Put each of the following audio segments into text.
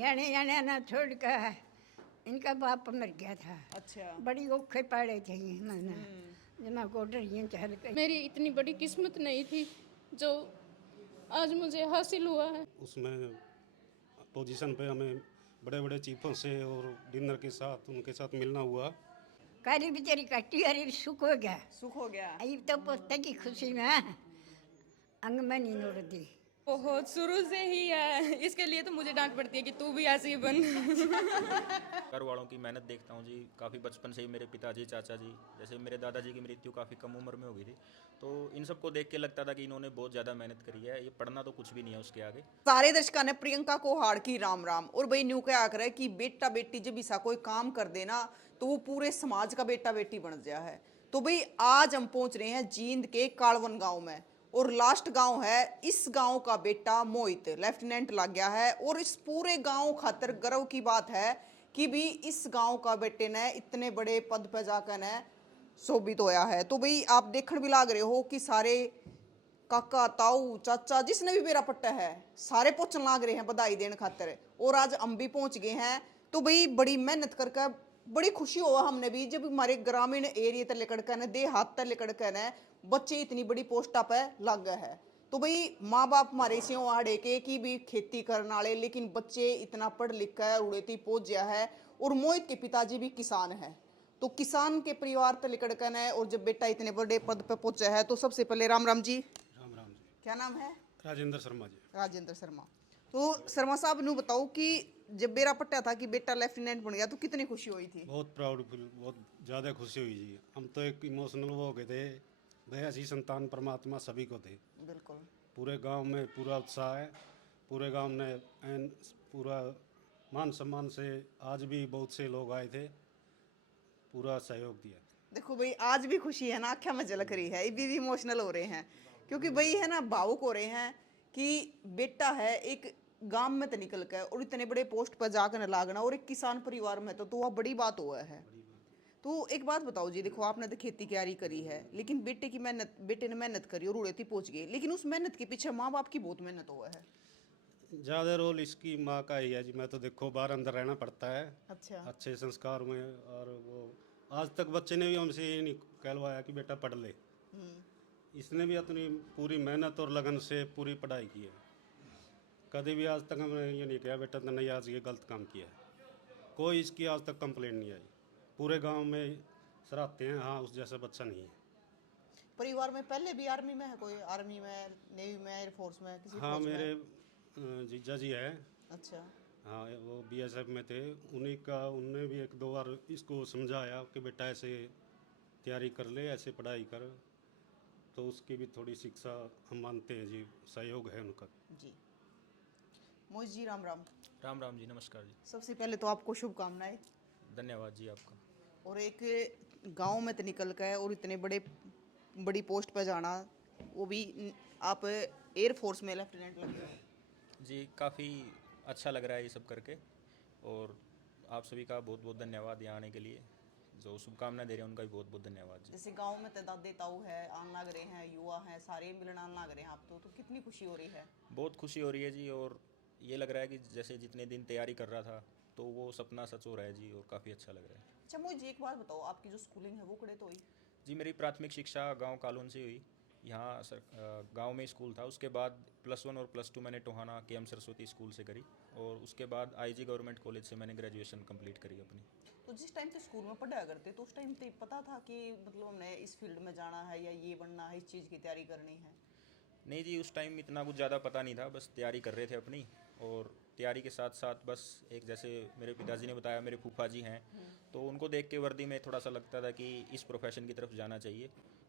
याने याने ना छोड़ कर इनका बाप मर गया था। अच्छा। बड़ी औखे पाड़े थे ये मैंने जना को डरिए चल गई। मेरी इतनी बड़ी किस्मत नहीं थी जो आज मुझे हासिल हुआ है। उसमें पोजीशन पे हमें बड़े बड़े चीफों से और डिनर के साथ उनके साथ मिलना हुआ। कारी बेचारी कट्टी हरी सुख हो गया। सुख हो गया। आई तो पोते की खुशी में अंग में नहीं नोड़ दी। बहुत शुरू से ही है, इसके लिए तो मुझे डांट पड़ती है कि तू भी ऐसी बन। घर वालों की मेहनत देखता हूँ जी। काफ़ी बचपन से ही मेरे पिताजी चाचा जी जैसे मेरे दादाजी की मृत्यु काफ़ी कम उम्र में हो गई थी, तो इन सबको देख के लगता था कि इन्होंने बहुत ज़्यादा मेहनत करी है, ये पढ़ना तो कुछ भी नहीं है उसके आगे। सारे दर्शकों ने प्रियंका को हाड़ की राम राम। और भाई न्यू क्या आकर है कि बेटा बेटी जब ऐसा कोई काम कर देना तो वो पूरे समाज का बेटा बेटी बन गया है। तो भाई आज हम पहुंच रहे हैं जींद के कालवन गांव में और लास्ट गांव है। इस गांव का बेटा मोहित लेफ्टिनेंट लग गया है और इस पूरे गांव खातर गर्व की बात है कि भी इस गांव का बेटे ने इतने बड़े पद पे जाकर ने शोभित होया है। तो भाई आप देखने भी लाग रहे हो कि सारे काका ताऊ चाचा जिसने भी मेरा पट्टा है सारे पहुंचने लाग रहे हैं बधाई देने खातर। और आज हम भी पहुंच गए हैं। तो भाई बड़ी मेहनत करके बड़ी खुशी हुआ हमने भी जब हमारे ग्रामीण एरिया तक लेकर के देहात तक लेकर के बच्चे इतनी बड़ी पोस्टा पे लग गए हैं। तो भाई माँ बाप हमारे से आड़े के कि भी खेती करने वाले, लेकिन बच्चे इतना पढ़ लिख कर उड़ेती पहुंच गया है। और मोहित के पिताजी भी किसान है, तो किसान के परिवार तक लेकर के और जब बेटा इतने बड़े पद पे पहुंचा है तो सबसे पहले राम राम जी। राम राम जी। क्या नाम है? राजेंद्र शर्मा जी। राजेंद्र शर्मा। तो शर्मा साहब नू बताओ कि जब मेरा पट्टा था कि बेटा लेफ्टिनेंट बन गया तो कितनी खुशी हुई थी? बहुत प्राउड फील, बहुत ज़्यादा खुशी हुई जी। हम तो एक इमोशनल वो हो गए थे भाई, ऐसी संतान परमात्मा सभी को थे। बिल्कुल। पूरे गांव में पूरा उत्साह है, पूरे गांव ने एन पूरा मान सम्मान से आज भी बहुत से लोग आए थे, पूरा सहयोग दिया। देखो भाई आज भी खुशी है ना, आँखें में झलक रही है, ये भी इमोशनल हो रहे हैं क्योंकि भाई है ना भावुक हो रहे हैं कि बेटा है एक गांव में तो निकल कर और इतने बड़े पोस्ट पर जाकर लागना और एक किसान परिवार में तो वह बड़ी बात हुआ है। तो एक बात बताओ जी, देखो आपने तो खेती तैयारी करी है लेकिन बेटे ने मेहनत करी और उड़ेती पहुंच गई, लेकिन उस मेहनत के पीछे माँ बाप की बहुत मेहनत हुआ है। ज़्यादा रोल इसकी माँ का ही है जी। मैं तो देखो बाहर अंदर रहना पड़ता है। अच्छा। अच्छे संस्कार में, और वो आज तक बच्चे ने भी हमसे ये नहीं कहलवाया कि बेटा पढ़ ले। इसने भी अपनी पूरी मेहनत और लगन से पूरी पढ़ाई की है। कभी भी आज तक हमने ये नहीं कहा बेटा तुमने आज ये गलत काम किया है। कोई इसकी आज तक कंप्लेंट नहीं आई। पूरे गांव में सराहते हैं, हाँ उस जैसा बच्चा नहीं है। परिवार में पहले भी आर्मी में है कोई? आर्मी में, नेवी में, एयरफोर्स में, किसी हाँ फौज में? मेरे जीजा जी है। अच्छा। हाँ वो बीएसएफ में थे। उनने भी एक दो बार इसको समझाया कि बेटा ऐसे तैयारी कर ले, ऐसे पढ़ाई कर, तो उसकी भी थोड़ी शिक्षा हम मानते हैं जी, सहयोग है उनका जी। मोहित जी राम राम। राम राम जी, नमस्कार जी। सबसे पहले तो आपको शुभकामनाएं। धन्यवाद जी आपका। और एक गांव में तो निकल कर और इतने बड़ी पोस्ट पर जाना, वो भी आप एयरफोर्स में लेफ्टिनेंट लगे हो। जी काफ़ी अच्छा लग रहा है ये सब करके, और आप सभी का बहुत बहुत धन्यवाद यहाँ आने के लिए। जो शुभकामनाएं दे रहे हैं उनका भी बहुत बहुत धन्यवाद जी। जैसे गांव में तो दादे ताऊ है, आन लग रहे हैं, युवा हैं, सारे मिलने आन लग रहे हैं आप तो कितनी खुशी हो रही है? बहुत खुशी हो रही है जी, और ये लग रहा है कि जैसे जितने दिन तैयारी कर रहा था तो वो सपना सच हो रहा है जी, और काफ़ी अच्छा लग रहा है। अच्छा मुझे जी एक बात बताओ, आपकी जो स्कूलिंग है वो कड़े तो हुई? जी मेरी प्राथमिक शिक्षा गांव कालून से हुई। यहाँ गांव में स्कूल था। उसके बाद +1 और +2 मैंने टोहाना KM सरस्वती स्कूल से करी, और उसके बाद IG गवर्नमेंट कॉलेज से मैंने ग्रेजुएशन कंप्लीट करी अपनी। तो जिस टाइम पे स्कूल में पढ़ाया करते तो उस टाइम पे पता था कि मतलब हमने इस फील्ड में जाना है या ये बनना है, इस चीज़ की तैयारी करनी है? नहीं जी, उस टाइम इतना कुछ ज़्यादा पता नहीं था, बस तैयारी कर रहे थे अपनी। और तैयारी के साथ साथ बस एक, जैसे मेरे पिताजी ने बताया, मेरे फूफा जी हैं, तो उनको देख के वर्दी में थोड़ा सा लगता था कि इस प्रोफेशन की तरफ जाना चाहिए,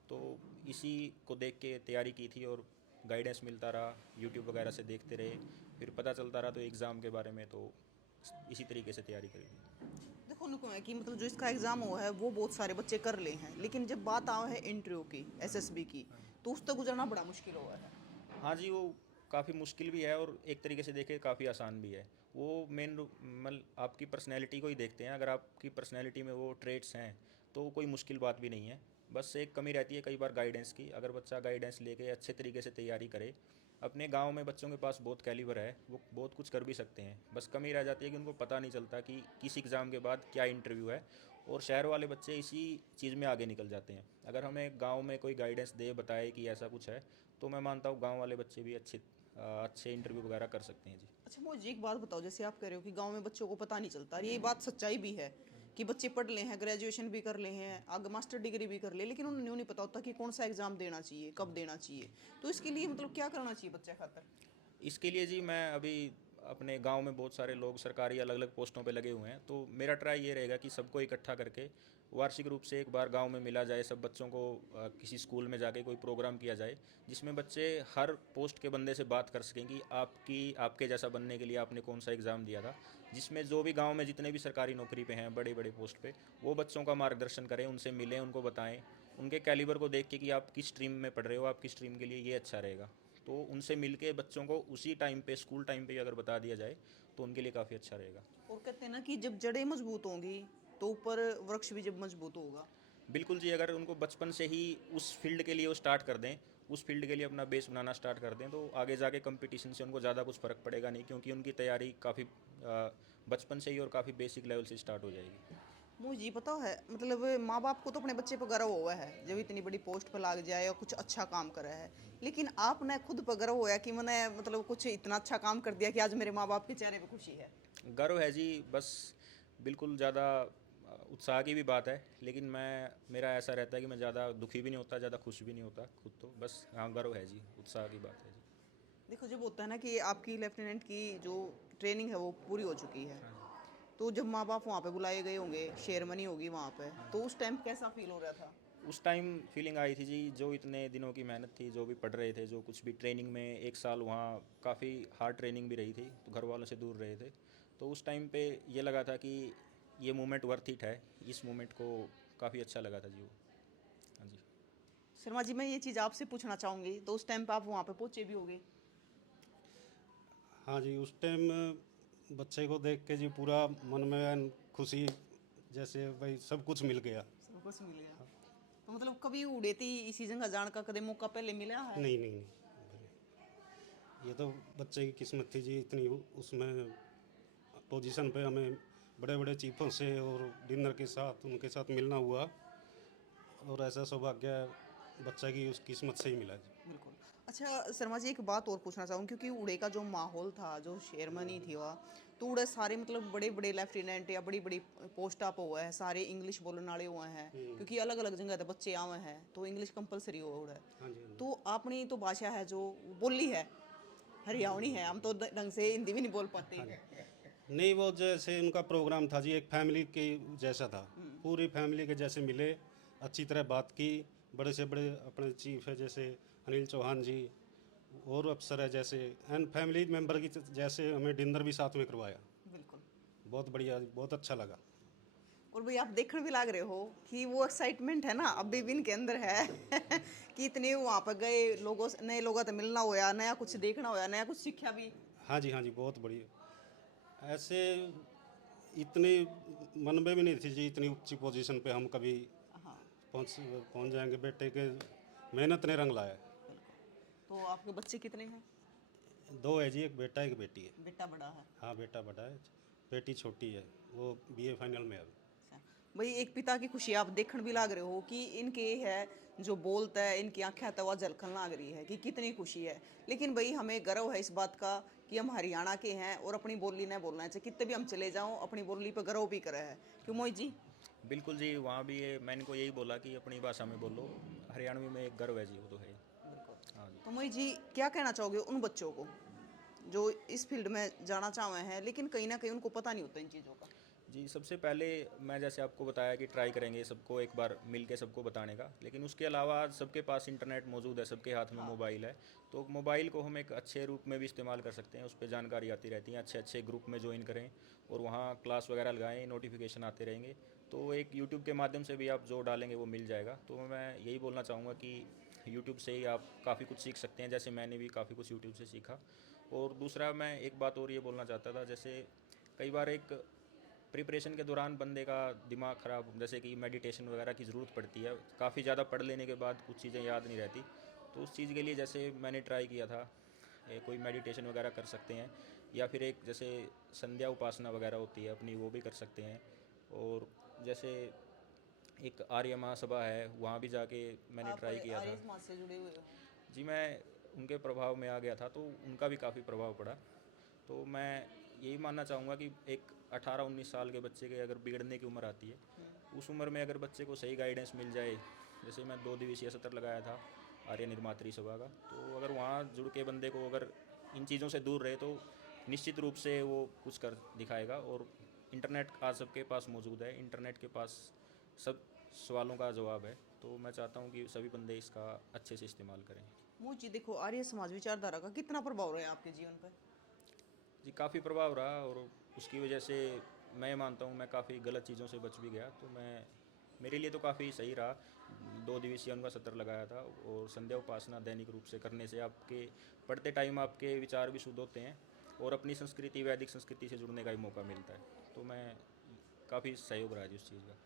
तो इसी को देख के तैयारी की थी। और गाइडेंस मिलता रहा, यूट्यूब वगैरह से देखते रहे, फिर पता चलता रहा तो एग्ज़ाम के बारे में, तो इसी तरीके से तैयारी करी थी। देखो उनको है कि मतलब जो इसका एग्ज़ाम हुआ है वो बहुत सारे बच्चे कर ले हैं, लेकिन जब बात आ है इंटरव्यू की, SSB की, तो उस तक गुजरना बड़ा मुश्किल हुआ है। हाँ जी, वो काफ़ी मुश्किल भी है और एक तरीके से देखे काफ़ी आसान भी है। वो मेन मतलब आपकी पर्सनैलिटी को ही देखते हैं। अगर आपकी पर्सनैलिटी में वो ट्रेट्स हैं तो कोई मुश्किल बात भी नहीं है। बस एक कमी रहती है कई बार गाइडेंस की। अगर बच्चा गाइडेंस लेके अच्छे तरीके से तैयारी करे अपने गांव में बच्चों के पास बहुत कैलिबर है, वो बहुत कुछ कर भी सकते हैं, बस कमी रह जाती है कि उनको पता नहीं चलता कि किस एग्ज़ाम के बाद क्या इंटरव्यू है। और शहर वाले बच्चे इसी चीज़ में आगे निकल जाते हैं। अगर हमें गांव में कोई गाइडेंस दे, बताए कि ऐसा कुछ है, तो मैं मानता हूँ गांव वाले बच्चे भी अच्छे इंटरव्यू वगैरह कर सकते हैं जी। अच्छा मुझे एक बात बताओ, जैसे आप कह रहे हो कि गांव में बच्चों को पता नहीं चलता, और ये बात सच्चाई भी है कि बच्चे पढ़ ले हैं, ग्रेजुएशन भी कर ले हैं, आगे मास्टर डिग्री भी कर ले, लेकिन उन्हें यूँ नहीं पता होता कि कौन सा एग्जाम देना चाहिए, कब देना चाहिए। तो इसके लिए मतलब क्या करना चाहिए बच्चे खातर? इसके लिए जी मैं अभी अपने गांव में बहुत सारे लोग सरकारी अलग अलग पोस्टों पे लगे हुए हैं, तो मेरा ट्राई ये रहेगा कि सबको इकट्ठा करके वार्षिक रूप से एक बार गांव में मिला जाए, सब बच्चों को किसी स्कूल में जाके कोई प्रोग्राम किया जाए जिसमें बच्चे हर पोस्ट के बंदे से बात कर सकें कि आपके जैसा बनने के लिए आपने कौन सा एग्ज़ाम दिया था, जिसमें जो भी गाँव में जितने भी सरकारी नौकरी पे हैं, बड़े बड़े पोस्ट पे, वो बच्चों का मार्गदर्शन करें, उनसे मिलें, उनको बताएं, उनके कैलिबर को देख के कि आप किस स्ट्रीम में पढ़ रहे हो, आपकी स्ट्रीम के लिए ये अच्छा रहेगा। तो उनसे मिलके बच्चों को उसी टाइम पे, स्कूल टाइम पे अगर बता दिया जाए तो उनके लिए काफ़ी अच्छा रहेगा। और कहते हैं ना कि जब जड़ें मजबूत होंगी तो ऊपर वृक्ष भी जब मजबूत होगा। बिल्कुल जी, अगर उनको बचपन से ही उस फील्ड के लिए वो स्टार्ट कर दें, उस फील्ड के लिए अपना बेस बनाना स्टार्ट कर दें, तो आगे जाके कंपटीशन से उनको ज़्यादा कुछ फ़र्क पड़ेगा नहीं, क्योंकि उनकी तैयारी काफ़ी बचपन से ही और काफ़ी बेसिक लेवल से स्टार्ट हो जाएगी। मुझे पता है, मतलब माँ बाप को तो अपने बच्चे पर गर्व हुआ है जब इतनी बड़ी पोस्ट पर लग जाए और कुछ अच्छा काम करा है, लेकिन आपने खुद पर गर्व होया कि मैंने मतलब कुछ इतना अच्छा काम कर दिया कि आज मेरे माँ बाप के चेहरे पे खुशी है? गर्व है जी, बस बिल्कुल ज़्यादा उत्साह की भी बात है, लेकिन मेरा ऐसा रहता है कि मैं ज़्यादा दुखी भी नहीं होता, ज़्यादा खुश भी नहीं होता खुद, तो बस हाँ गर्व है जी, उत्साह की बात है जी। देखो जब होता है ना कि आपकी लेफ्टिनेंट की जो ट्रेनिंग है वो पूरी हो चुकी है, तो जब माँ बाप वहाँ पे बुलाए गए होंगे, शेरमनी होगी वहाँ पे, तो उस टाइम कैसा फील हो रहा था? उस टाइम फीलिंग आई थी जी, जो इतने दिनों की मेहनत थी, जो भी पढ़ रहे थे, जो कुछ भी ट्रेनिंग में एक साल वहाँ काफ़ी हार्ड ट्रेनिंग भी रही थी, तो घर वालों से दूर रहे थे, तो उस टाइम पे ये लगा था कि ये मोमेंट वर्थ इट है, इस मोमेंट को काफ़ी अच्छा लगा था जी वो। हाँ जी। शर्मा जी, मैं ये चीज़ आपसे पूछना चाहूँगी, तो उस टाइम पे आप वहाँ पे पहुँचे भी होगे? हाँ जी, उस टाइम बच्चे को देख के जी पूरा मन में खुशी, जैसे भाई सब कुछ मिल गया। सब कुछ मिल गया। तो मतलब कभी उड़े थी इसी जगह जाने का कदम मौका पहले मिला है? नहीं नहीं नहीं, ये तो बच्चे की किस्मत थी जी, इतनी उसमें पोजीशन पे हमें बड़े बड़े चीफों से और डिनर के साथ उनके साथ मिलना हुआ, और ऐसा सौभाग्य बच्चा की उस किस्मत से ही मिला जी। बिल्कुल। अच्छा शर्मा जी, एक बात और पूछना चाहूँ, क्योंकि उड़े का जो माहौल था, जो शेरमनी थी वह, तो उड़े सारे मतलब बड़े बड़े लेफ्टिनेंट या बड़ी बड़ी पोस्ट आप हुआ है, सारे इंग्लिश बोलने वाले हुए हैं, क्योंकि अलग अलग जगह के बच्चे आए हैं, तो इंग्लिश कंपलसरी हो उड़ा है। हाँ जी, हाँ जी। तो अपनी तो भाषा है जो बोली है, हरियाणवी है, हम तो ढंग से हिंदी भी नहीं बोल पाते। नहीं, वो जैसे उनका प्रोग्राम था जी, एक फैमिली के जैसा था, पूरी फैमिली के जैसे मिले, अच्छी तरह बात की, बड़े से बड़े अपने चीफ है जैसे अनिल चौहान जी, और अफसर है जैसे, एंड फैमिली मेंबर की जैसे हमें डिनर भी साथ में करवाया। बिल्कुल। बहुत बढ़िया, बहुत अच्छा लगा। और भाई आप देखने भी लग रहे हो कि वो एक्साइटमेंट है ना अभी भी इनके अंदर है कि इतने वहाँ पर गए लोगों से, नए लोगों से मिलना होया, नया कुछ देखना होया, नया कुछ सीखा भी। हाँ जी, हाँ जी, बहुत बढ़िया। ऐसे इतनी मन में भी नहीं थी जी, इतनी ऊंची पोजीशन पे हम कभी हाँ। पहुंच जाएंगे। बेटे के मेहनत ने रंग लाया। तो आपके बच्चे कितने हैं? 2 है जी, एक बेटा एक बेटी है। बेटा बड़ा है? हाँ, बेटा बड़ा है, बेटी छोटी है, वो BA फाइनल में है अभी। अच्छा। भाई एक पिता की खुशी आप देखने भी लग रहे हो कि इनके है जो बोलता है, इनकी आंखें तो झलकन लग रही है कि कितनी खुशी है। लेकिन भाई हमें गर्व है इस बात का कि हम हरियाणा के हैं और अपनी बोली नहीं बोलना चाहिए, कितने भी हम चले जाओ अपनी बोली पर गर्व भी करे है। क्यों मोहित जी? बिल्कुल जी, वहाँ भी ये मैंने को यही बोला कि अपनी भाषा में बोलो, हरियाणवी में एक गर्व है जी, वो तो है। हाँ जी। तो मोहित जी क्या कहना चाहोगे उन बच्चों को जो इस फील्ड में जाना चाह रहे हैं, लेकिन कहीं ना कहीं उनको पता नहीं होता इन चीज़ों का? जी, सबसे पहले मैं जैसे आपको बताया कि ट्राई करेंगे सबको एक बार मिल के सबको बताने का, लेकिन उसके अलावा सबके पास इंटरनेट मौजूद है, सबके हाथ में मोबाइल है, तो मोबाइल को हम एक अच्छे रूप में भी इस्तेमाल कर सकते हैं। उस पर जानकारी आती रहती है, अच्छे अच्छे ग्रुप में ज्वाइन करें और वहाँ क्लास वगैरह लगाएं, नोटिफिकेशन आते रहेंगे, तो एक यूट्यूब के माध्यम से भी आप जो डालेंगे वो मिल जाएगा। तो मैं यही बोलना चाहूँगा कि यूट्यूब से ही आप काफ़ी कुछ सीख सकते हैं, जैसे मैंने भी काफ़ी कुछ यूट्यूब से सीखा। और दूसरा मैं एक बात और ये बोलना चाहता था, जैसे कई बार एक प्रिपरेशन के दौरान बंदे का दिमाग ख़राब, जैसे कि मेडिटेशन वगैरह की ज़रूरत पड़ती है, काफ़ी ज़्यादा पढ़ लेने के बाद कुछ चीज़ें याद नहीं रहती, तो उस चीज़ के लिए जैसे मैंने ट्राई किया था कोई मेडिटेशन वगैरह कर सकते हैं, या फिर एक जैसे संध्या उपासना वगैरह होती है अपनी, वो भी कर सकते हैं। और जैसे एक आर्य महासभा है, वहाँ भी जाके मैंने ट्राई किया था। आर्य समाज से जुड़े हुए हो? जी, मैं उनके प्रभाव में आ गया था, तो उनका भी काफ़ी प्रभाव पड़ा। तो मैं यही मानना चाहूँगा कि एक 18-19 साल के बच्चे के अगर बिगड़ने की उम्र आती है, उस उम्र में अगर बच्चे को सही गाइडेंस मिल जाए, जैसे मैं 2 दिवसीय सत्र लगाया था आर्य निर्मात्री सभा का, तो अगर वहाँ जुड़ के बंदे को अगर इन चीज़ों से दूर रहे तो निश्चित रूप से वो कुछ कर दिखाएगा। और इंटरनेट आज सबके पास मौजूद है, इंटरनेट के पास सब सवालों का जवाब है। तो मैं चाहता हूँ कि सभी बंदे इसका अच्छे से इस्तेमाल करें। मोहित जी देखो, आर्य समाज विचारधारा का कितना प्रभाव रहा है आपके जीवन पर? जी, काफ़ी प्रभाव रहा, और उसकी वजह से मैं मानता हूँ मैं काफ़ी गलत चीज़ों से बच भी गया। तो मेरे लिए तो काफ़ी सही रहा। 2 दिवसीय उनका सत्र लगाया था, और संध्या उपासना दैनिक रूप से करने से आपके पढ़ते टाइम आपके विचार भी शुद्ध होते हैं, और अपनी संस्कृति, वैदिक संस्कृति से जुड़ने का भी मौका मिलता है। तो मैं काफ़ी सहयोग रहा जी उस चीज़ का।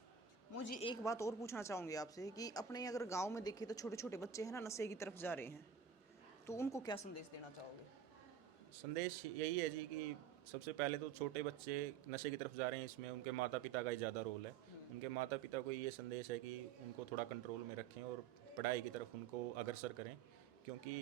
मुझे एक बात और पूछना चाहूँगी आपसे कि अपने अगर गांव में देखें तो छोटे छोटे बच्चे हैं ना, नशे की तरफ जा रहे हैं, तो उनको क्या संदेश देना चाहोगे? संदेश यही है जी कि सबसे पहले तो छोटे बच्चे नशे की तरफ जा रहे हैं, इसमें उनके माता पिता का ही ज़्यादा रोल है। उनके माता पिता को ये संदेश है कि उनको थोड़ा कंट्रोल में रखें और पढ़ाई की तरफ उनको अग्रसर करें, क्योंकि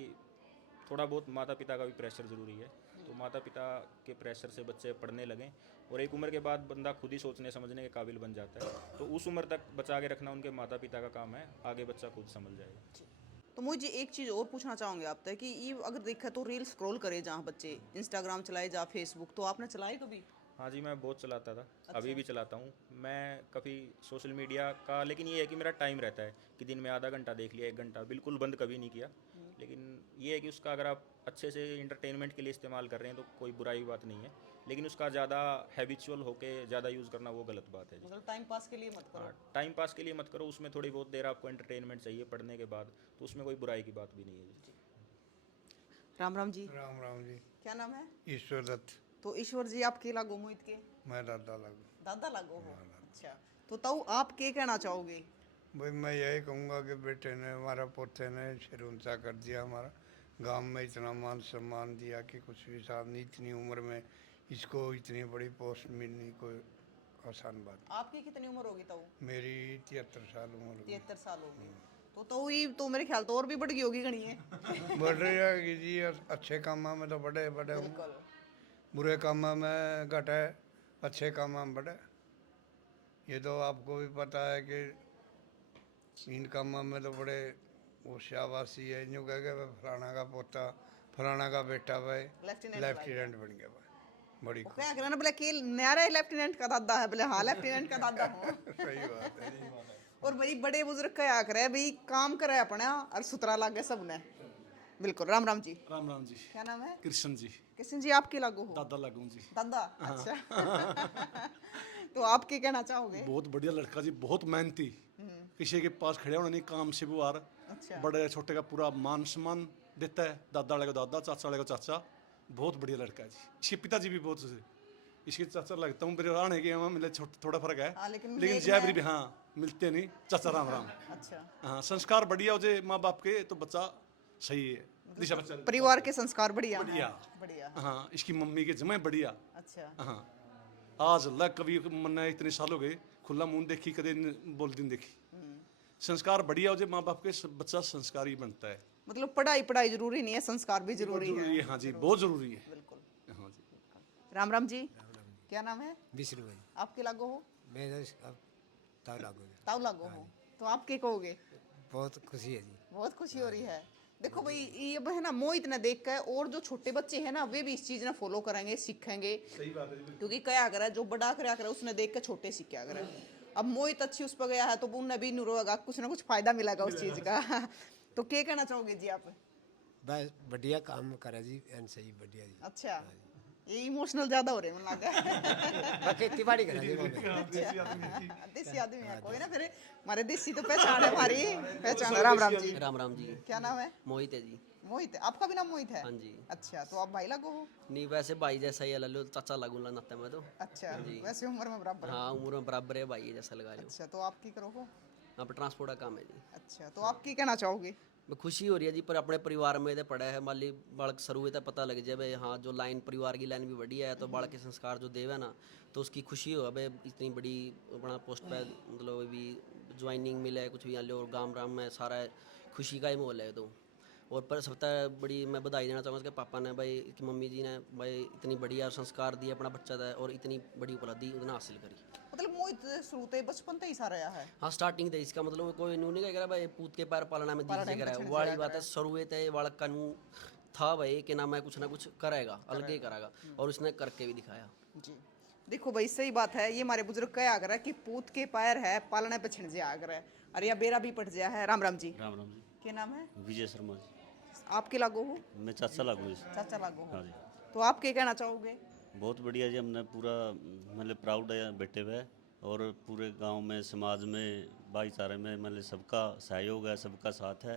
थोड़ा बहुत माता पिता का भी प्रेशर ज़रूरी है। तो माता पिता के प्रेशर से बच्चे पढ़ने लगें, और एक उम्र के बाद बंदा खुद ही सोचने समझने के काबिल बन जाता है। तो उस उम्र तक बचा के रखना उनके माता पिता का काम है, आगे बच्चा खुद समझ जाएगा। तो मुझे एक चीज़ और पूछना चाहूँगी आप तक कि ये अगर देखा तो रील स्क्रॉल करे जहाँ बच्चे इंस्टाग्राम चलाए, जहाँ फेसबुक, तो आपने चलाए कभी? हाँ जी, मैं बहुत चलाता था, अभी भी चलाता हूँ मैं कभी सोशल मीडिया का। लेकिन ये है कि मेरा टाइम रहता है कि दिन में आधा घंटा देख लिया, 1 घंटा, बिल्कुल बंद कभी नहीं किया। लेकिन ये है कि उसका अगर आप अच्छे से इंटरटेनमेंट के लिए इस्तेमाल कर रहे हैं तो कोई बुराई बात नहीं है, लेकिन उसका ज़्यादा हैबिचुअल होके ज़्यादा यूज़ करना वो गलत बात है जी। मतलब टाइम पास के लिए मत करो। हाँ, टाइम पास के लिए मत करो, उसमें थोड़ी बहुत देर आपको एंटरटेनमेंट चाहिए पढ़ने के बाद, तो उसमें कोई बुराई की बात भी नहीं है जी। राम राम जी। राम राम जी। क्या नाम है? ईश्वर दत्त। तो ईश्वर जी आप के लागो मोहित के? मैं दादा लागू। दादा लागो हो? अच्छा, तो ताऊ आप के कहना चाहोगे? भाई मैं यही कहूँगा कि बेटे ने, हमारा पोते ने सिर ऊंचा कर दिया, हमारा गांव में इतना मान सम्मान दिया कि कुछ भी साहब नहीं, इतनी उम्र में इसको इतनी बड़ी पोस्ट मिलनी कोई आसान बात आपकी कितनी उम्र होगी ताऊ? नहीं। मेरी 73 साल उम्र होगी। 73 साल होगी। तो ताऊ ये तो मेरे ख्याल तो और भी बढ़ गई होगी गणी है। बढ़ रही है जी, अच्छे कामों में तो बड़े बड़े हूँ, बिल्कुल। बुरे कामों में घट है, अच्छे कामों में बड़े। ये तो आपको भी पता है कि इन कामों में तो बड़े वो शाबाशी है, यूँ कह के फलाना का पोता, फलाना का बेटा भाई लेफ्टिनेंट बन गया भाई, बड़ी वो क्या कहना बोले कि न्यारा लेफ्टिनेंट का दादा है, बोले हाँ लेफ्टिनेंट का दादा हूँ। सही बात है। और बड़ी बड़े बुजुर्ग क्या करे भाई, काम करे अपना और सुतरा लागे सबने। बिल्कुल। राम राम जी। राम राम जी। क्या नाम है? कृष्ण जी। कृष्ण जी आपके लागू हो? दादा लागू जी। दादा, अच्छा। तो आप क्या कहना चाहोगे? बहुत बढ़िया लड़का जी, बहुत मेहनती, किसी के पास खड़े होना नहीं, काम से बुआर, अच्छा। बड़े छोटे का पूरा मान सम्मान देता है, दादा वाले को दादा, चाचा वाले को चाचा, बहुत बढ़िया लड़का है जी। इसके पिताजी भी बहुत से, इसके चाचा लगता हूँ मेरे राणे के मिले, थोड़ा फर्क है, हाँ, लेकिन जयबरी भी हाँ मिलते नहीं, चाचा राम राम। अच्छा। हाँ, संस्कार बढ़िया हो जाए माँ बाप के तो बच्चा सही है, दिशा बच्चा परिवार के संस्कार बढ़िया हैं। बढ़िया। बढ़िया। हाँ, इसकी मम्मी के जमे बढ़िया। अच्छा। हाँ, आज अल्लाह कभी मन्ना इतने साल हो गए खुला मुंह देखी, कदे बोल दिन देखी। संस्कार बढ़िया हो जाए माँ बाप के, बच्चा संस्कारी बनता है। मतलब पढ़ाई जरूरी नहीं है, संस्कार भी जरूरी है। हाँ जी, बहुत जरूरी है। बिल्कुल। हाँ जी। राम राम जी। क्या नाम है? विष्णु भाई। आपके लागो हो? मेरे अब ताऊ लागू है। ताऊ लागो हो, तो आप क्या कहोगे? बहुत खुशी है जी। बहुत खुशी हो रही है। देखो भाई ये है ना, मोहित ने देख कर और जो छोटे बच्चे हैं ना, वे भी इस चीज ना फॉलो करेंगे, सीखेंगे। सही बात है जी। क्योंकि क्या करे, जो बड़ा कराया करे उसने देख कर छोटे सीखा करे। अब मोहित अच्छी उस पर गया है तो उन्हें भी नहीं रोएगा, कुछ ना कुछ फायदा मिलेगा उस चीज का। तो क्या कहना चाहोगे जी आप? बस बढ़िया काम करा जी, एन सही बढ़िया जी। अच्छा, ये इमोशनल ज्यादा हो रहे हैं मुझे लगा। मैं खेती बाड़ी करा जी। देसी आदमी है कोई ना, फिर हमारे देसी तो पहचान है, हमारी पहचान। राम राम जी। राम राम जी। क्या नाम है? मोहित है जी। मोहित, आपका भी नाम मोहित है? हाँ जी। अच्छा, तो आप भाई लागो हो? नहीं, वैसे भाई जैसा ही लो, चाचा लागू नाता मैं तो। अच्छा, वैसे उम्र में बराबर है। हाँ, उम्र में बराबर है, भाई जैसा लगा लो। अच्छा, तो आप की करो हो? यहाँ पर ट्रांसपोर्ट का काम है जी। अच्छा, तो आप की कहना चाहोगे? खुशी हो रही है जी, पर अपने परिवार में तो पड़ा है माली बालक शुरू तो पता लग जाए भाई हाँ जो लाइन परिवार की लाइन भी बढ़िया है, तो बालक के संस्कार जो देव है ना, तो उसकी खुशी हो भाई इतनी बड़ी अपना पोस्ट पे मतलब अभी ज्वाइनिंग मिले कुछ भी और गाँव राम में सारा खुशी का ही माहौल है। तो और पर सबसे बड़ी मैं बधाई देना चाहूँगा कि पापा ने भाई कि मम्मी जी ने भाई इतनी बढ़िया संस्कार दिए अपना बच्चा था और इतनी बड़ी उपलब्धि उन्हें हासिल करी। मतलब मोहित शुरू से बचपन से ही सा रहा है। हाँ स्टार्टिंग थे, इसका मतलब कोई नू नहीं कह भाई पूत के पैर पालना में पालना दीजिए में करा बचने वाली से बात है। शुरू थे बालक का नू था भाई कि ना मैं कुछ ना कुछ करेगा अलग ही करेगा, और उसने करके भी दिखाया जी। देखो भाई सही बात है, ये हमारे बुजुर्ग कहा कर कि पूत के पैर है पालने पे छिण जा कर है, अरे या बेरा भी पट जा है। राम राम जी। राम राम जी। क्या नाम है? विजय शर्मा जी। आपके लागू हो? मैं चाचा लागू जी। चाचा लागू हो। हाँ जी। तो आप क्या कहना चाहोगे? बहुत बढ़िया जी, हमने पूरा मतलब प्राउड है बेटे हुए, और पूरे गांव में समाज में भाईचारे में मतलब सबका सहयोग है, सबका साथ है,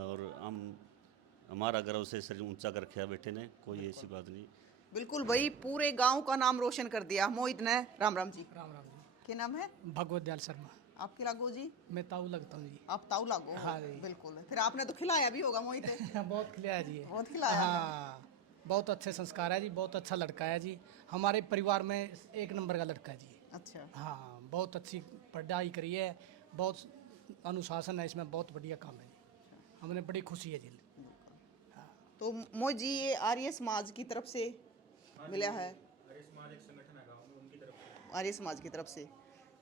और हम हमारा गर्व से सिर ऊंचा कर रखा है बेटे ने, कोई ऐसी बात नहीं। बिल्कुल भाई, पूरे गांव का नाम रोशन कर दिया मोहित ने। राम राम जी। राम राम जी। क्या नाम है? भगवत दयाल शर्मा। आपके लागू जी? मैं ताऊ लगता हूँ जी। आप ताऊ लागू हो? हाँ जी। बिल्कुल। फिर आपने तो खिलाया भी होगा मोहित? बहुत खिलाया जी। बहुत खिलाया है। हाँ बहुत अच्छे संस्कार है जी, बहुत अच्छा लड़का है जी, हमारे परिवार में एक नंबर का लड़का है जी। अच्छा। हाँ बहुत अच्छी पढ़ाई करी है, बहुत अनुशासन है इसमें, बहुत बढ़िया काम है जी, हमने बड़ी खुशी है जी। तो मोहित जी ये आर्य समाज की तरफ से मिला है? आर्य समाज की तरफ से।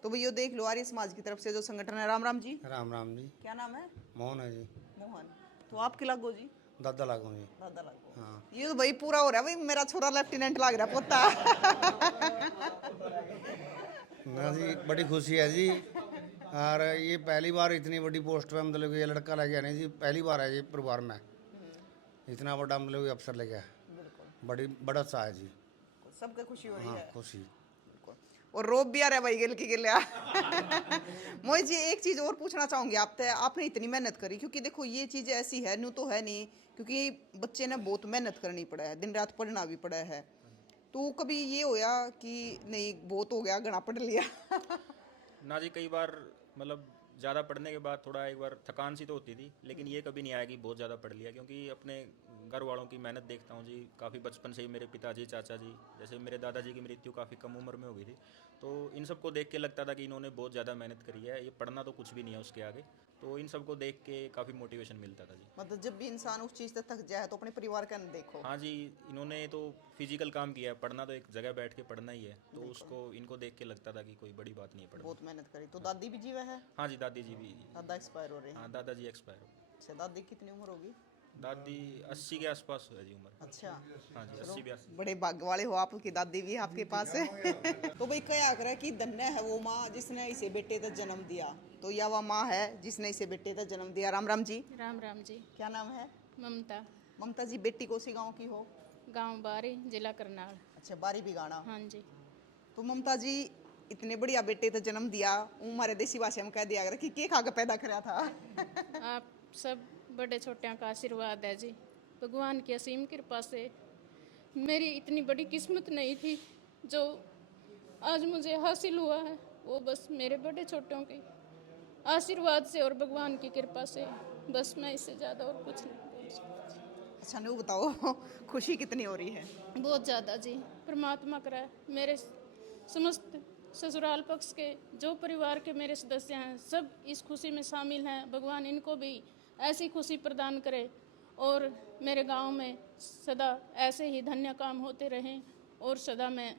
तो भैया देख लो, आर्य समाज की तरफ से जो संगठन है। राम राम जी। राम राम जी। क्या नाम है? मोहन है जी। मोहन। तो आपके लागू जी? दादा लागू जी। दादा लागू। हाँ। ये तो भाई पूरा हो रहा है भाई, मेरा छोरा लेफ्टिनेंट लाग रहा पोता। ना जी बड़ी खुशी है जी, और ये पहली बार इतनी बड़ी पोस्ट पे मतलब कि ये लड़का लग गया नहीं जी, पहली बार है जी परिवार में इतना बड़ा मतलब अफसर लग गया, बड़ा सा है जी। सबके खुशी हो रही हाँ है। खुशी। और रोब भी आ रहा है भाई गिल की गिलिया। मोहित जी एक चीज और पूछना चाहूंगी आपसे, आपने इतनी मेहनत करी, क्योंकि देखो ये चीज ऐसी है न्यू तो है नहीं, क्योंकि बच्चे ने बहुत मेहनत करनी पड़ा है, दिन रात पढ़ना भी पड़ा है, तो कभी ये होया कि नहीं बहुत हो गया घना पढ़ लिया? ना जी, कई बार मतलब ज़्यादा पढ़ने के बाद थोड़ा एक बार थकान सी तो होती थी, लेकिन ये कभी नहीं आया कि बहुत ज़्यादा पढ़ लिया, क्योंकि अपने घर वालों की मेहनत देखता हूँ जी। काफ़ी बचपन से ही मेरे पिताजी चाचा जी, जैसे मेरे दादाजी की मृत्यु काफ़ी कम उम्र में हो गई थी, तो इन सबको देख के लगता था कि इन्होंने बहुत ज़्यादा मेहनत करी है, ये पढ़ना तो कुछ भी नहीं है उसके आगे, तो इन सबको देख के काफ़ी मोटिवेशन मिलता था जी। मतलब जब भी इंसान उस चीज़ से थक जाए तो अपने परिवार का न देखो। हाँ जी, इन्होंने तो फिजिकल काम किया है, पढ़ना तो एक जगह बैठ के पढ़ना ही है, तो उसको इनको देख के लगता था कि कोई बड़ी बात नहीं है पढ़ना। बहुत मेहनत करी। तो दादी भी जीवा है? हाँ जी, दादी जी भी। दादा एक्सपायर हो रहे हैं? हाँ, दादाजी एक्सपायर हो। अच्छा, दादी की कितनी उम्र होगी? दादी 80 के आसपास है जी उम्र। अच्छा। हाँ जी, 80-82। बड़े भाग्य वाले हो, आपकी दादी भी आपके पास है। तो भाई क्या करे कि धन्य है वो माँ जिसने इसे बेटे तक जन्म दिया, तो यह वह माँ है जिसने इसे बेटे तक जन्म दिया। राम राम जी। राम राम जी। क्या नाम है? ममता। ममता जी, बेटी कौन सी गाँव की हो? गांव बारी, जिला करनाल। अच्छा, बारी बिगाना। हाँ जी। तो ममता जी इतने बढ़िया बेटे तक जन्म दिया, हमारे देसी भाषा में कह दिया कि के खा के पैदा करा था? आप सब बड़े छोटियों का आशीर्वाद है जी, भगवान की असीम कृपा से। मेरी इतनी बड़ी किस्मत नहीं थी जो आज मुझे हासिल हुआ है, वो बस मेरे बड़े छोटों के आशीर्वाद से और भगवान की कृपा से, बस मैं इससे ज़्यादा और कुछ नहीं बोल सकती। अच्छा नहीं बताओ, खुशी कितनी हो रही है? बहुत ज़्यादा जी, परमात्मा करे मेरे समस्त ससुराल पक्ष के जो परिवार के मेरे सदस्य हैं सब इस खुशी में शामिल हैं, भगवान इनको भी ऐसी खुशी प्रदान करे और मेरे गांव में सदा ऐसे ही धन्य काम होते रहें और सदा मैं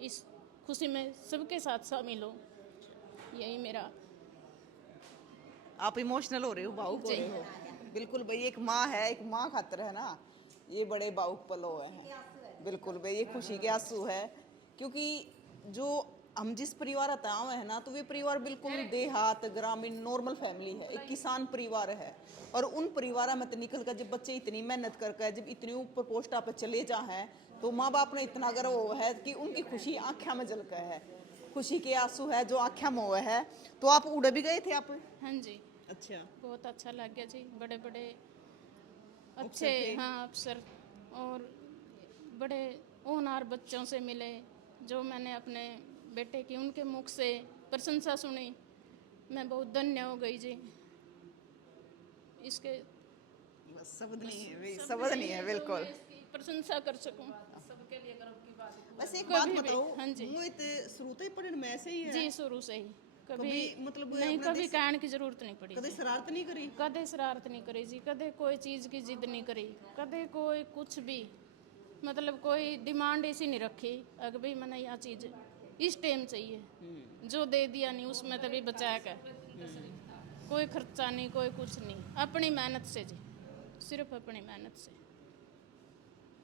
इस खुशी में सबके साथ शामिल हूँ, यही मेरा। आप इमोशनल हो रहे हो, भावुक हो रहे हो? बिल्कुल भाई, एक माँ है, एक माँ खातर है ना, ये बड़े भावुक पल हुए हैं। बिल्कुल भाई, ये खुशी के आंसू है, क्योंकि जो हम जिस परिवार आता है ना, तो वे परिवार बिल्कुल देहात ग्रामीण नॉर्मल फैमिली है, एक किसान परिवार है, और उन परिवार में तो निकल कर जब बच्चे इतनी मेहनत करके जब इतनी ऊपर पोस्टा पे चले जा हैं, तो माँ बाप ने इतना गर्व है कि उनकी खुशी आँखें में झलका है, खुशी के आंसू है जो आँखें में हुए है। तो आप उड़ भी गए थे आप? हाँ जी। अच्छा, बहुत अच्छा लग गया जी, बड़े बड़े अच्छे हाँ अफसर और बड़े होनहार बच्चों से मिले, जो मैंने अपने बेटे की उनके मुख से प्रशंसा सुनी, मैं बहुत धन्य हो गई जी। इसके बस शब्द नहीं है भाई, शब्द नहीं है बिल्कुल। इसकी प्रशंसा कर सकूं, सबके लिए गर्व की बात है। बस एक बात कभी भी, बताओ, हाँ जी। मोहित शुरू तो ही पढ़ने में ऐसे ही है? जी शुरू से ही कभी कभी मतलब नहीं, अपना कभी देश- कहने की जरूरत नहीं पड़ी कदे जी। शरारत नहीं करी? कदे शरारत नहीं करी जी, कदे कोई चीज़ की जिद नहीं करी, कदे कोई कुछ भी मतलब कोई डिमांड ऐसी नहीं रखी अगर भाई मैंने यह चीज़ इस टाइम चाहिए, जो दे दिया नहीं उसमें तभी बचा कर, कोई खर्चा नहीं, कोई कुछ नहीं, अपनी मेहनत से जी, सिर्फ अपनी मेहनत से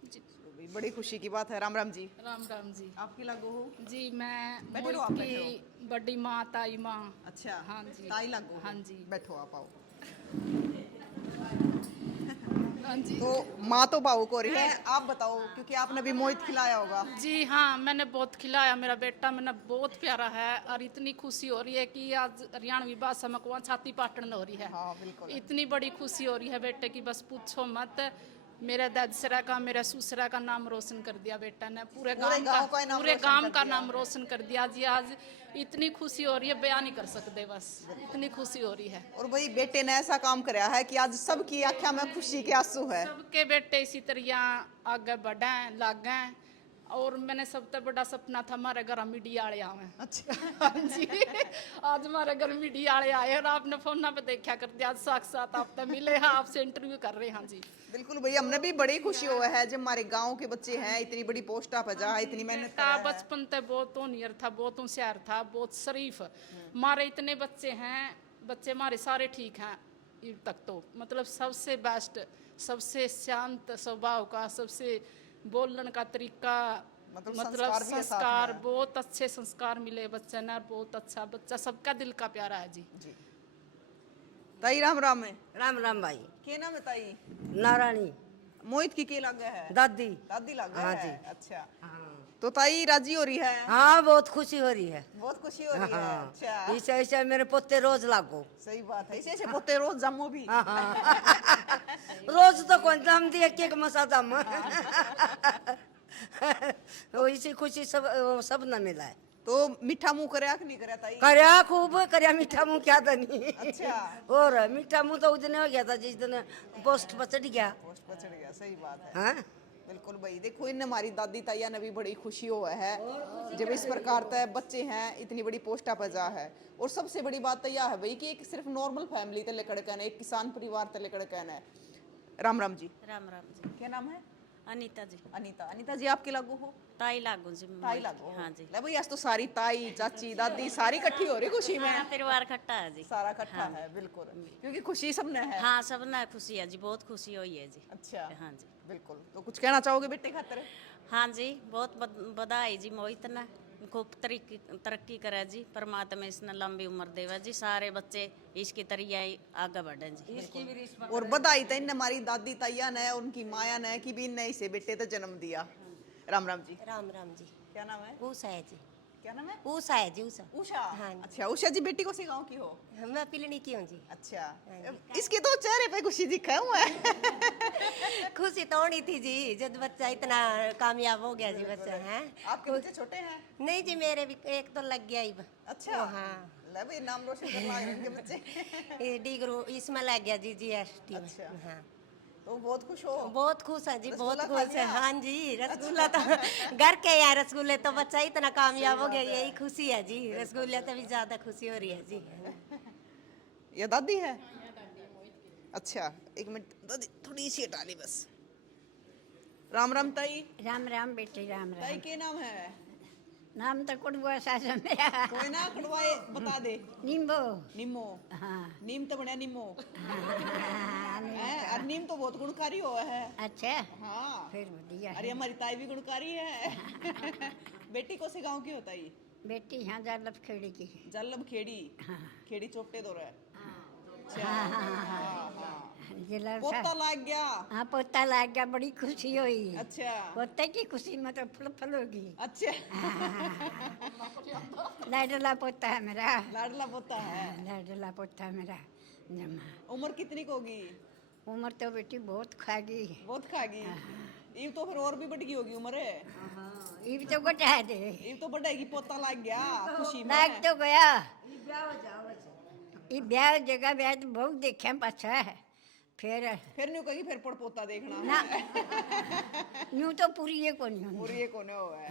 जी। तो भाई बड़ी खुशी की बात है। राम राम जी। राम राम जी। आपकी लागू हो? जी मैं बैठे रहो, मोहित आप बैठे की बड़ी माँ ताई माँ। अच्छा, हाँ जी। ताई लागू हो? हाँ जी। बैठो आप, आओ। हाँ जी। तो माँ तो भावुक हो रही है, आप बताओ क्योंकि आपने भी मोहित खिलाया होगा। जी हाँ, मैंने बहुत खिलाया, मेरा बेटा मैंने बहुत प्यारा है और इतनी खुशी हो रही है कि आज हरियाणवी भाषा में कुआं छाती पाटन हो रही है। हाँ बिल्कुल। इतनी बड़ी खुशी हो रही है बेटे की, बस पूछो मत। मेरे दादसरा का, मेरे ससुरा का नाम रोशन कर दिया बेटा ने, पूरे गांव का नाम पूरे रोशन गांव कर का दिया। नाम रोशन कर दिया जी। आज इतनी खुशी हो रही है, बयान नहीं कर सकते, बस इतनी खुशी हो रही है। और भाई बेटे ने ऐसा काम कराया है कि आज सबकी आंखों में खुशी के आंसू है। सबके बेटे इसी तरह आगे बढ़े लागे, और मैंने सबसे बड़ा सपना था हमारे घर मीडिया वाले आवे। अच्छा। हाँ जी, आज हमारे घर मीडिया वाले आए और आपने फोन पे देखा कर दिया, आज साक्षात आपसे मिले हैं, आपसे इंटरव्यू कर रहे हैं। हाँ जी बिल्कुल भाई, हमने भी बड़ी खुशी हुआ है जब हमारे गांव के बच्चे हैं इतनी बड़ी पोस्ट पे जा, इतनी मेहनत कर रहा है। बचपन से बहुत होनियर था, बहुत होशियार था, बहुत शरीफ। हमारे इतने बच्चे हैं, बच्चे हमारे सारे ठीक हैं अब तक, तो मतलब सबसे बेस्ट, सबसे शांत स्वभाव का, सबसे बोलने का तरीका, मतलब मतलब संस्कार भी है साथ संस्कार, में। बहुत अच्छे संस्कार मिले बच्चे ने, बहुत अच्छा बच्चा, सबका दिल का प्यारा है जी। जी। ताई राम राम है। राम राम भाई। के नाम है ताई? नारायणी। मोहित की के लग है? दादी। दादी लग हाँ है। जी। अच्छा। तो ताई राजी हो रही है? हाँ बहुत खुशी हो रही है। बहुत खुशी हो रही है। अच्छा, ऐसे ऐसे मेरे पोते रोज लागो। सही बात है। ऐसे ऐसे पोते रोज जमो भी। रोज तो कौन जम दिए, केक मसा जम। तो इसी खुशी सब न मिला है। तो मीठा मुंह करया कि नहीं करया ताई? करया खूब करया, मीठा मुंह क्या था नहीं। अच्छा। और मीठा मुंह तो उस दिन हो गया था जिस दिन पोस्ट पर चढ़ गया। पोस्ट पर चढ़ गया, सही बात है। हाँ बिल्कुल भाई, देखो इन हमारी दादी ताइया ने भी बड़ी खुशी हुआ है जब इस प्रकार तय बच्चे हैं इतनी बड़ी पोस्टा पर जा है। और सबसे बड़ी बात तो यह है भाई कि एक सिर्फ नॉर्मल फैमिली तले कड़कन है, एक किसान परिवार तले कड़कन है। राम राम जी। राम राम जी। क्या नाम है? अनीता जी। अनीता। अनीता जी आपके लागू हो? ताई लागू जी। ताई लागू। हाँ जी। ले भाई आज तो सारी ताई चाची दादी सारी इकट्ठी हो रही खुशी में। हाँ, परिवार इकट्ठा है जी। सारा इकट्ठा है बिल्कुल, क्योंकि खुशी सबने है। हाँ सब ना खुशी है जी, बहुत खुशी हुई है जी। अच्छा। हाँ जी बिल्कुल। तो कुछ कहना चाहोगे बेटे खातिर? हाँ जी, बहुत बधाई जी मोहित ने, खूब तरक्की करे जी, परमात्मा इसने लंबी उम्र देवे जी, सारे बच्चे इसकी तरह आगे बढ़े जी। और बधाई तो इन हमारी दादी ताइया ने, उनकी माया ने कि भी इनने इसे बेटे तो जन्म दिया। राम राम जी। राम राम जी। क्या नाम है? उषा है जी। क्या नाम है? उषा है जी। उषा। उषा। हाँ। अच्छा, उषा जी बेटी को सी गाँव की हो? मैं पिलनी की हूँ जी। अच्छा। इसके तो चेहरे पे खुशी दिखा हुआ है। खुशी तो होनी थी जी जब बच्चा इतना कामयाब हो गया जी। बच्चा है। आपके बच्चे छोटे हैं? नहीं जी, मेरे भी एक तो लग गया ही। अच्छा। हाँ। ले भाई नाम रोशन करना है उनके बच्चे। ये डिग्रो इसमें लग गया जी, GST में। अच्छा। हाँ। तो बहुत खुश हो? बहुत खुश है जी, बहुत रसगुल्ला खा खुश है। लिया? हाँ जी, रसगुल्ला तो घर के यहाँ रसगुल्ले तो बच्चा इतना कामयाब हो गया, यही खुशी है जी। रसगुल्ले तो भी ज्यादा खुशी हो रही है जी। ये दादी है? अच्छा एक मिनट दादी, थोड़ी सी हटा ली बस। राम राम ताई। राम राम बेटी। राम ताई राम। के नाम है? नाम तो कुड़वा सासा मेरा। कोई ना कड़वाए बता दे। नींबो। नीमो। हाँ। नीम तो बढ़िया नीमो। हाँ, है, और नीम तो बहुत गुणकारी हुआ है। अच्छा। हाँ। फिर बढ़िया अरे है। हमारी ताई भी गुणकारी है। बेटी को से गाँव की होता ही? बेटी यहाँ जालब खेड़ी की। जल्लब खेड़ी। हाँ। खेड़ी चोपटे दो रहा। अच्छा। हाँ, हाँ, हाँ, हाँ, हाँ। जिला पोता लाग गया। हाँ पोता लाग गया, बड़ी खुशी हुई। अच्छा। पोते की खुशी में तो फल फल होगी। अच्छा। लाडला पोता है मेरा। लाडला पोता है। लाडला पोता है मेरा। जमा। उम्र कितनी की होगी? उम्र तो बेटी बहुत खागी। बहुत खागी। ये तो फिर और भी बढ़ गई होगी उम्र। ये भी तो गोटा है दे। ये तो बढ़ेगी, पोता लाग गया खुशी में। लाग तो गया। ये ब्याह जगह ब्याह तो बहुत देखा पाछा है, फिर न्यू कहेगी फिर पड़पोता देखना ना यूं तो पूरी ये को नहीं और ये कोने हुआ है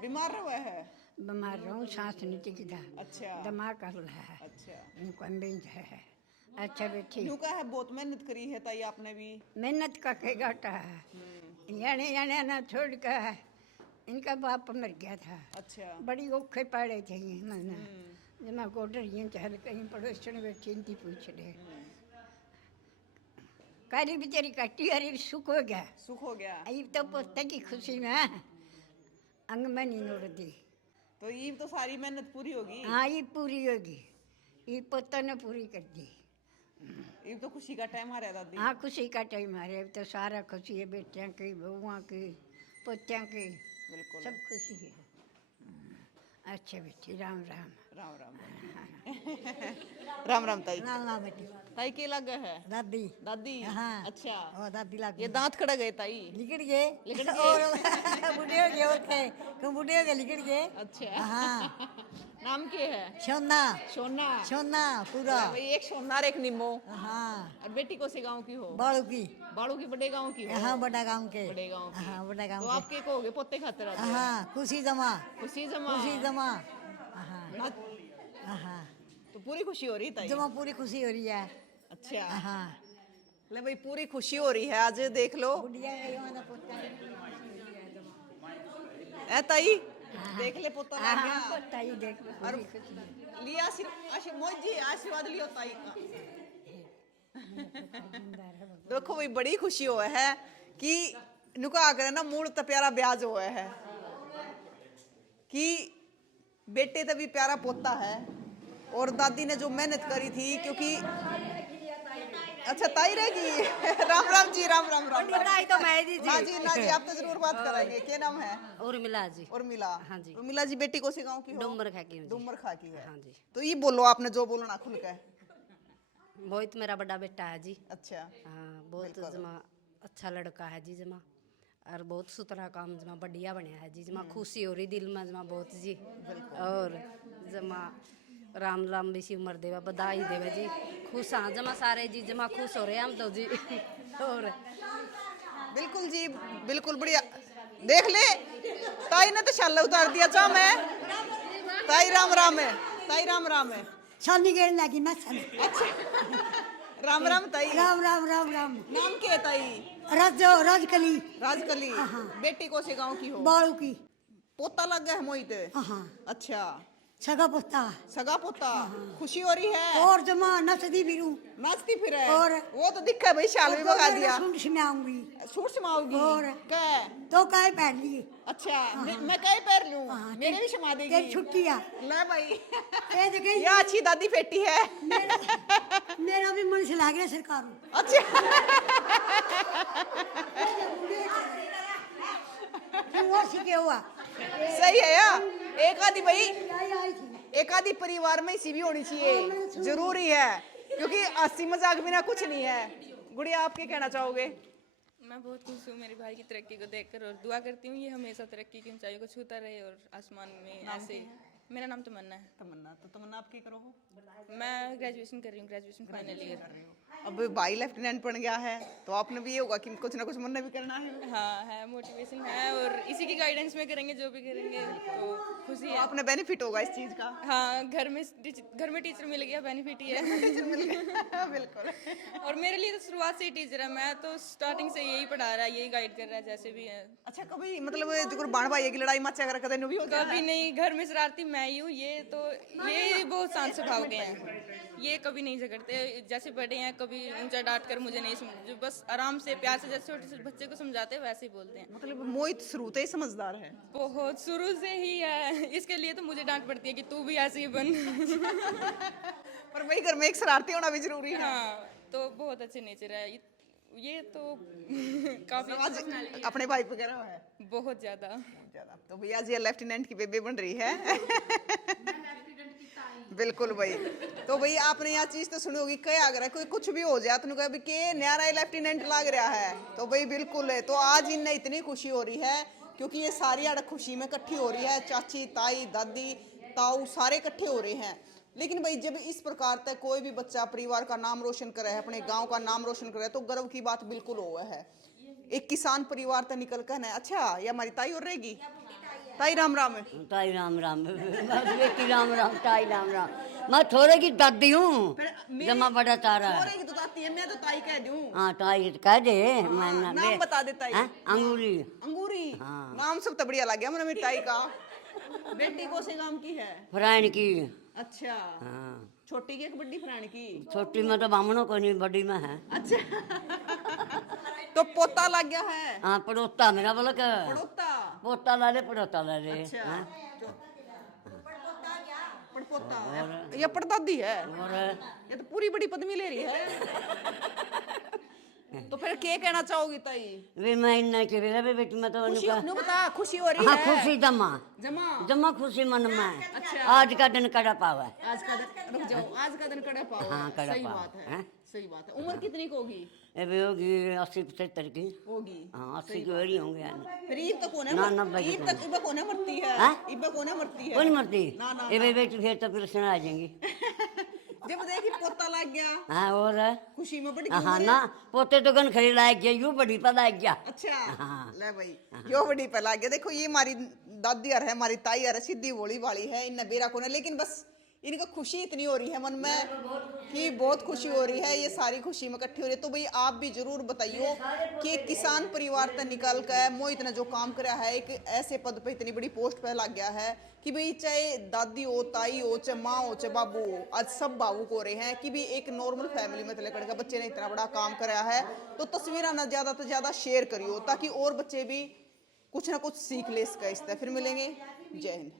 बीमार हुआ है बीमार रहूं सांस नहीं टिकता अच्छा दिमाग का है अच्छा इनको अम्बिंज है अच्छा बेटी न्यू का है बहुत मेहनत करी है ताई आपने भी मेहनत का के घाटा है याने याने ना छोड़ कर इनका बाप मर गया था अच्छा बड़ी औखे पाड़े थे ये मैंने जब मैं गोडर ये चहल कहीं पड़ोसन बैठी इनकी पूछ रहे कारी बेचारी कट्टी हरी सुख हो गया आई तो पोते की खुशी में अंग में नहीं नोड़ दी तो ये तो सारी मेहनत पूरी होगी हाँ ये पूरी होगी ये पोता ने पूरी कर दी ये तो खुशी का टाइम आ रहा दादी हाँ खुशी का टाइम आ रहा है तो सारा खुशी है बेटियां की बहुआ की पोतियां की बिल्कुल सब खुशी है अच्छा बेटी राम राम राम राम राम राम ताई राम राम बेटी ताई के लग है दादी दादी हाँ अच्छा ओ दादी लग ये दांत खड़ा गए ताई लिकड़ गए लिकड़ और बूढ़े हो गए और कम बूढ़े हो गए लिकड़ गए अच्छा हाँ नाम क्या है सोना सोना सोना पूरा भाई एक सोना और एक निम्मो हाँ और बेटी कौन से गांव की हो बाड़ू की बड़े गांव की हो हाँ बड़ा गांव के बड़े गांव की हाँ बड़ा तो गांव आप के कहोगे पोते खाते रहते के हाँ खुशी जमा खुशी जमा खुशी जमा हाँ हाँ तो पूरी खुशी हो रही ताई जमा पूरी खुशी हो रही है अच्छा हाँ ले भाई पूरी खुशी हो रही है आज देख लो बुढ़िया गई वाला पोता ए ताई देख ले पोता आ गया हाँ पोता ही देख लो और लिया आशीर्वाद जी आशीर्वाद लियो ताई का देखो भाई बड़ी खुशी हुआ है कि नुका कर ना मूल तो प्यारा ब्याज हुआ है कि बेटे तो भी प्यारा पोता है और दादी ने जो मेहनत करी थी क्योंकि अच्छा ताई रहेगी राम राम जी राम राम राम ताई तो मैं जी ना जी आप तो जरूर बात करेंगे क्या नाम है उर्मिला जी उर्मिला हाँ जी उर्मिला जी बेटी कौन से गांव की हो डुमर खा की डुमर खा की है हाँ जी तो ये बोलो आपने जो बोलना खुल के मोहित मेरा बड़ा बेटा है जी अच्छा हाँ बहुत जमा अच्छा लड़का है जी जमा और बहुत सुथरा काम जमा बढ़िया बनया है जी जमा खुशी हो रही दिल में जमा बहुत जी और जमा राम राम भी सी उम्र देवा बधाई देवे जी खुश हाँ जमा सारे जी जमा खुश हो रहे हम तो जी और बिल्कुल जी बिल्कुल बढ़िया देख ले ताई ने तो शाला उतार दिया चा मैं ताई राम राम है ताई राम राम है शानी गेड़ लगी ना सन अच्छा राम राम ताई राम राम राम राम नाम क्या है ताई राजकली राजकली बेटी कौन से गांव की हो बाड़ू की पोता लग गया है मोहित हाँ अच्छा सगा पोता सगा पोता खुशी हो रही है और जमा नचती फिरूं नाचती फिर है और वो तो दिखा है भाई शाल भी मंगा दिया सूट सिमाऊंगी सूट सिमाओगी और क्या तो काय पहन लिए अच्छा मैं कहीं पैर लूं मेरे भी सिमा देगी तेरी छुट्टी है ले भाई ये जगह ये अच्छी दादी बेटी है मेरा भी मन से लाग रहा सरकार अच्छा सीखे हुआ सही है यार एक आधी भाई एक आधी परिवार में इसी भी होनी चाहिए जरूरी है क्योंकि हंसी मजाक बिना कुछ नहीं है गुड़िया आप क्या कहना चाहोगे मैं बहुत खुश हूँ मेरे भाई की तरक्की को देखकर और दुआ करती हूँ ये हमेशा तरक्की की ऊंचाइयों को छूता रहे और आसमान में ऐसे मेरा नाम तमन्ना है तमन्ना आप क्या करो मैं ग्रेजुएशन कर रही हूँ ग्रेजुएशन फाइनल ईयर अब भाई लेफ्टिनेंट बन गया है तो आपने भी ये होगा कि कुछ ना कुछ मन भी करना है हाँ है मोटिवेशन है और इसी की गाइडेंस में करेंगे जो भी करेंगे तो खुशी है आपने बेनिफिट होगा इस चीज का हाँ घर में टीचर मिल गया बेनिफिट ही है टीचर मिल गया बिल्कुल और मेरे लिए तो शुरुआत से ही टीचर है मैं तो स्टार्टिंग से यही पढ़ा रहा है यही गाइड कर रहा है जैसे भी है अच्छा कभी मतलब जो बाण भाई की लड़ाई मचा कर कदे भी होता कभी नहीं घर में शरारती मैं ही हूँ ये बहुत शांत स्वभाव के हैं ये कभी नहीं झगड़ते जैसे बड़े हैं कभी ऊंचा डांट कर मुझे नहीं समझ बस आराम से प्यार से जैसे छोटे से बच्चे को समझाते हैं वैसे ही बोलते हैं मतलब मोहित शुरू से ही समझदार है बहुत शुरू से ही है इसके लिए तो मुझे डांट पड़ती है कि तू भी ऐसे ही बन पर वही घर में एक शरारती होना भी जरूरी है हाँ तो बहुत अच्छे नेचर है ये तो काफी अपने भाई वगैरह है बहुत ज्यादा तो भैया जी लेफ्टिनेंट की बेबी बन रही है बिल्कुल भाई तो भाई आपने यह चीज तो सुनी होगी क्या अगर कोई कुछ भी हो जाए तो कहा के न्यारा लेफ्टिनेंट लग रहा है तो भाई बिल्कुल है तो आज इन्हें इतनी खुशी हो रही है क्योंकि ये सारी आड़ खुशी में इकट्ठी हो रही है चाची ताई दादी ताऊ सारे इकट्ठे हो रहे हैं लेकिन भाई जब इस प्रकार तक कोई भी बच्चा परिवार का नाम रोशन करे है, अपने गांव का नाम रोशन करे, तो गर्व की बात बिल्कुल हुआ है। एक किसान परिवार तक निकल कर है। अच्छा, ये हमारी ताई और रहेगी। ताई राम राम। ताई राम राम, बेटी राम राम, ताई राम राम। मैं थोड़े की दादी हूँ, जमा बड़ा तारा। थोड़े की तो दादी है, मैं तो ताई कह दूं। हाँ ताई कह दे। नाम बता दे ताई। अंगूरी। अंगूरी। नाम सब तो बढ़िया लग गया मेरी ताई का। बेटी को से गांव की है? फ्राइन की। अच्छा। हाँ। छोटी की एक बड़ी फ्राइन की? छोटी में तो बामणों को नहीं, बड़ी में है। अच्छा। तो पोता लग गया है? हाँ, पड़ोता मेरा बोला क्या? पड़ोता। पोता ला ले, पड़ोता ला ले। अच्छा। पड़पोता ये पड़दादी है। ये तो पूरी बड़ी पदवी ले रही है। तो फिर क्या कहना चाहोगी ताई? वे मैं इन्ना के वे बेटी में तो खुशी नु बता, खुशी हो रही हाँ, है? खुशी जमा जमा जमा खुशी मन में। अच्छा। आज का दिन कड़ा पावा। आज का दिन, रुक जाओ, आज का दिन कड़ा पावा। हाँ, कड़ा सही पावा, बात है, हैं? सही बात है। उम्र कितनी की होगी? अबे होगी 80-75 की होगी। हाँ, 80 की वही होंगे यानी। फिर ईब तक होने ना, 90 की ईब तक इबा कोने मरती है? हाँ? इबा कोने मरती है? कौन मरती? ना ना ये बेटी फिर तो फिर सुना आ जाएंगी। जब देखी पोता लग गया। हाँ, और खुशी में बड़ी हाँ ना, पोते तो गन खड़ी लायक गया, यू बड़ी पर लायक गया। अच्छा। हाँ। ले भाई, यो बड़ी पे लग गया। देखो ये हमारी दादी है, हमारी ताई है, सीधी भोली वाली है, इन बेरा कोने। लेकिन बस इनका खुशी इतनी हो रही है मन में कि बहुत खुशी हो रही है, ये सारी खुशी में इकट्ठी हो रही है। तो भाई आप भी जरूर बताइयो कि किसान परिवार से निकल कर मोहित ने जो काम करा है, एक ऐसे पद पे इतनी बड़ी पोस्ट पे लग गया है कि भाई चाहे दादी हो, ताई हो, चाहे माँ हो, चाहे बाबू हो, आज सब भावुक हो रहे हैं कि भी एक नॉर्मल फैमिली में लड़का बच्चे ने इतना बड़ा काम करा है। तो तस्वीरें ना ज्यादा से ज्यादा शेयर करियो ताकि और बच्चे भी कुछ ना कुछ सीख ले इसका। फिर मिलेंगे, जय हिंद।